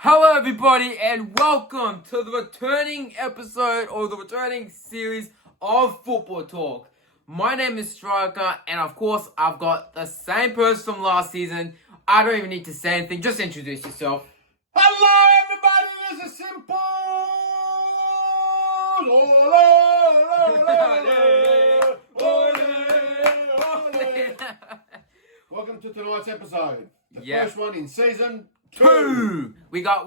Hello everybody and welcome to the returning episode or the returning series of Football Talk. My name is Striker and of course I've got the same person from last season. I don't even need to say anything, just introduce yourself. Hello everybody, this is Simple! Welcome to tonight's episode. The first one in season 2. We got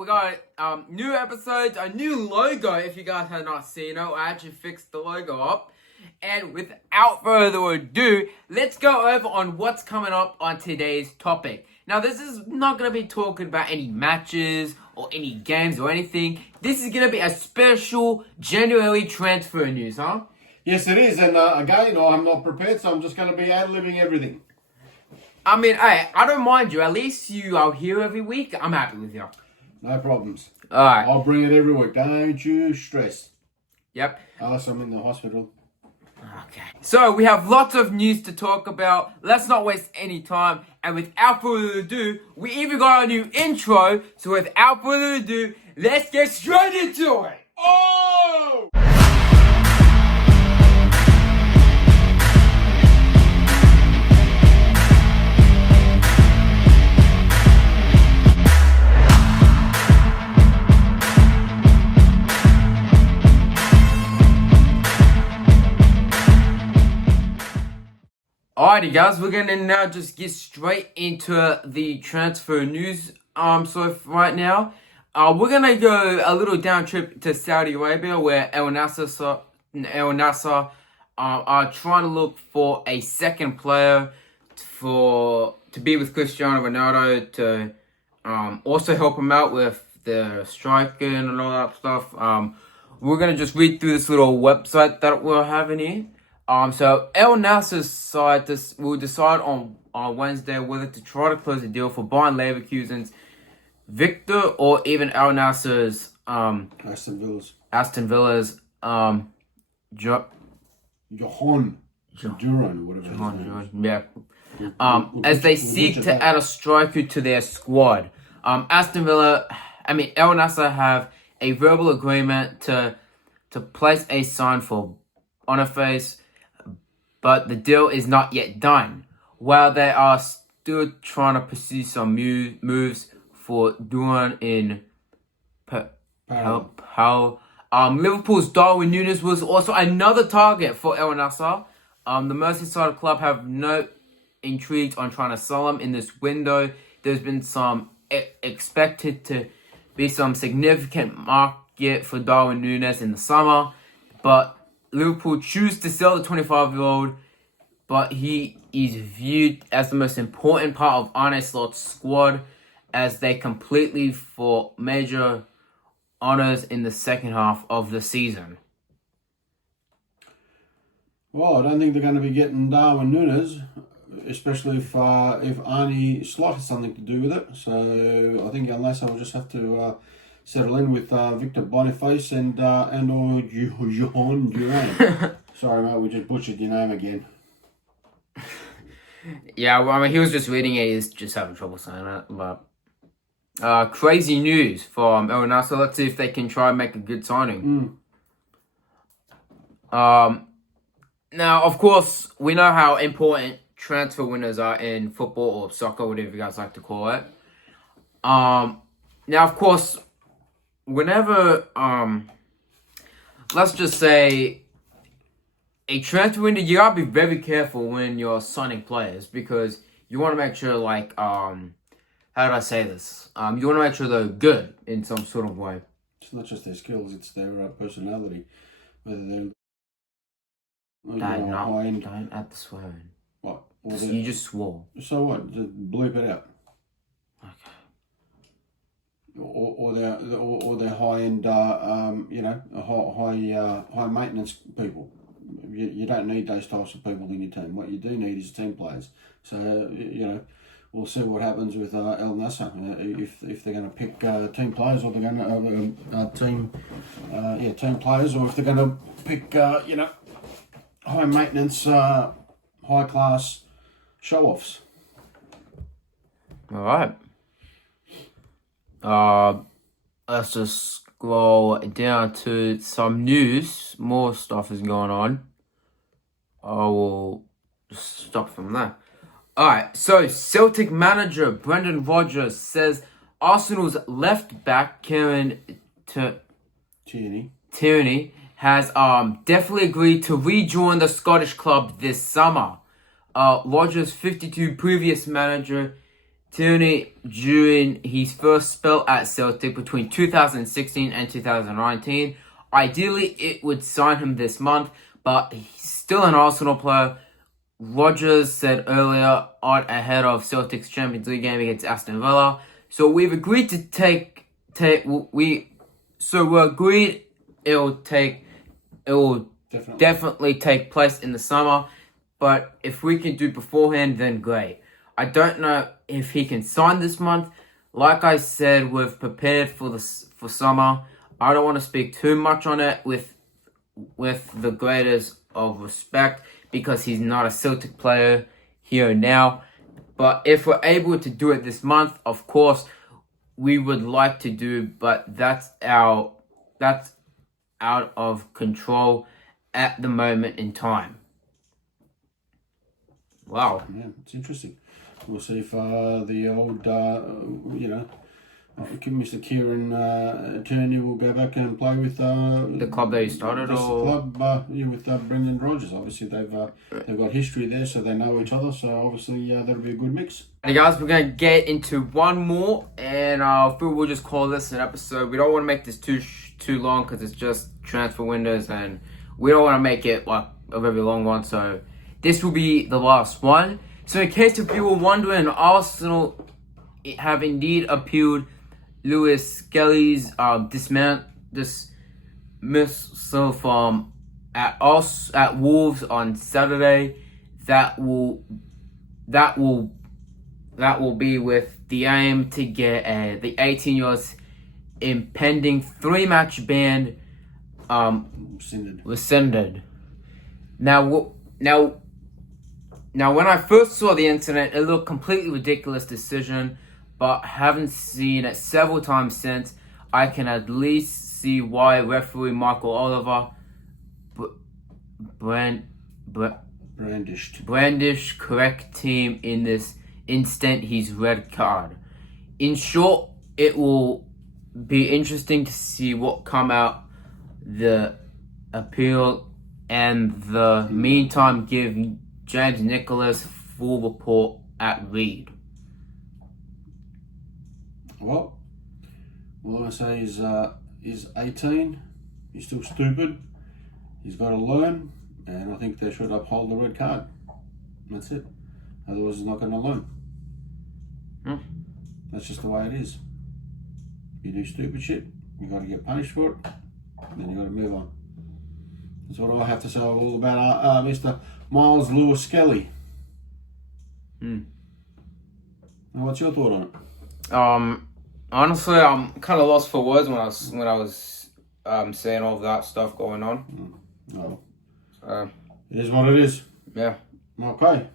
new episodes, a new logo if you guys have not seen it. I actually fixed the logo up. And without further ado, let's go over on what's coming up on today's topic. Now, this is not going to be talking about any matches or any games or anything. This is going to be a special January transfer news, huh? Yes, it is. And again, I'm not prepared, so I'm just going to be ad-libbing everything. I mean, hey, I don't mind you. At least you are here every week. I'm happy with you. No problems. All right. I'll bring it every week. Don't you stress. Yep. Unless I'm in the hospital. Okay. So, we have lots of news to talk about. Let's not waste any time. And without further ado, we even got a new intro. So, without further ado, let's get straight into it. Oh! Alrighty guys, we're gonna now just get straight into the transfer news. Right now, we're gonna go a little down trip to Saudi Arabia where El Nassr are trying to look for a second player to be with Cristiano Ronaldo to also help him out with the striking and all that stuff. We're gonna just read through this little website that we're having here. So El Nassr's side will decide on Wednesday whether to try to close the deal for Bayern Leverkusen's Victor or even El Nassr's Aston Villa's Johan Duran, whatever his name is. Yeah. As they seek to add a striker to their squad. El Nassr have a verbal agreement to place a sign for Boniface, but the deal is not yet done. While they are still trying to pursue some moves for Duran in Pau. Liverpool's Darwin Núñez was also another target for El Nassr. The Merseyside club have no intrigue on trying to sell him in this window. There's been some expected to be some significant market for Darwin Núñez in the summer, but Liverpool choose to sell the 25-year-old, but he is viewed as the most important part of Arne Slot's squad as they completely for major honours in the second half of the season. Well, I don't think they're going to be getting Darwin Núñez, especially if Arne Slot has something to do with it. So I think El Nassr will just have to settle in with Victor Boniface and or Johan Duran. Sorry, mate, we just butchered your name again. Yeah, well, I mean, he was just reading it. He's just having trouble saying it. But crazy news from El Nassr. Let's see if they can try and make a good signing. Now, of course, we know how important transfer windows are in football or soccer, whatever you guys like to call it. Now, of course, whenever, let's just say, a transfer window, you gotta be very careful when you're signing players because you want to make sure, like, how do I say this? You want to make sure they're good in some sort of way. It's not just their skills, it's their personality. Whether they're... Don't add the swearing. What? You just swore. So what? Just bleep it out. Okay. Or they're high end, high maintenance people. You don't need those types of people in your team. What you do need is team players. So we'll see what happens with El Nassr if they're going to pick team players or they're going to team players, or if they're going to pick high maintenance, high class show offs. All right. let's just scroll down to some news. More stuff is going on. I will just stop from there. Alright, so Celtic manager Brendan Rodgers says Arsenal's left back Kieran Tierney has definitely agreed to rejoin the Scottish club this summer. Rodgers' 52 previous manager Tierney, during his first spell at Celtic between 2016 and 2019, ideally it would sign him this month, but he's still an Arsenal player. Rodgers said earlier on ahead of Celtic's Champions League game against Aston Villa. So we've agreed to we're agreed it will definitely take place in the summer, but if we can do beforehand, then great. I don't know if he can sign this month. Like I said, we've prepared for summer. I don't want to speak too much on it with the greatest of respect because he's not a Celtic player here and now. But if we're able to do it this month, of course, we would like to do, but that's out of control at the moment in time. Wow. Yeah, it's interesting. We'll see if the old, Mr. Kieran Tierney will go back and play with the club that he started, or club, with Brendan Rodgers. Obviously, they've got history there, so they know each other. So obviously, that'll be a good mix. Hey guys, we're gonna get into one more, and I feel we'll just call this an episode. We don't want to make this too long because it's just transfer windows, and we don't want to make it like a very long one. So this will be the last one. So in case of you were wondering, Arsenal have indeed appealed Lewis Skelly's dismissal from at Wolves on Saturday. That will be with the aim to get the 18-year-old's impending 3-match ban rescinded. Now, when I first saw the incident, it looked completely ridiculous decision, but having seen it several times since, I can at least see why referee Michael Oliver brandished correct team in this instant his red card. In short, it will be interesting to see what come out the appeal, and the meantime give James Nicholas full report at Reed. Well, all I say is he's 18. He's still stupid. He's got to learn, and I think they should uphold the red card. That's it. Otherwise, he's not going to learn. That's just the way it is. You do stupid shit, you got to get punished for it, then you got to move on. That's what I have to say all about Mr. Miles Lewis Skelly. Now, what's your thought on it? Honestly, I'm kind of lost for words when I was seeing all that stuff going on. It is what it is. Yeah. Okay.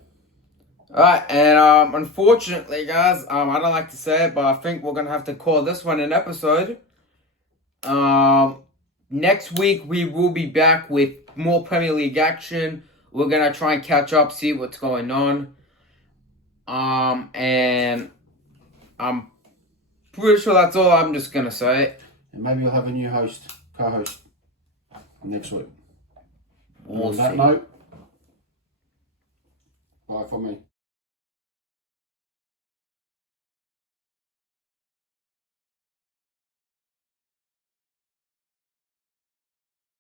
Alright, and unfortunately, guys, I don't like to say it, but I think we're gonna have to call this one an episode. Next week we will be back with more Premier League action. We're gonna try and catch up, see what's going on. And I'm pretty sure that's all I'm just gonna say. And maybe you'll have a new co-host next week. We'll on that see. note, bye for me.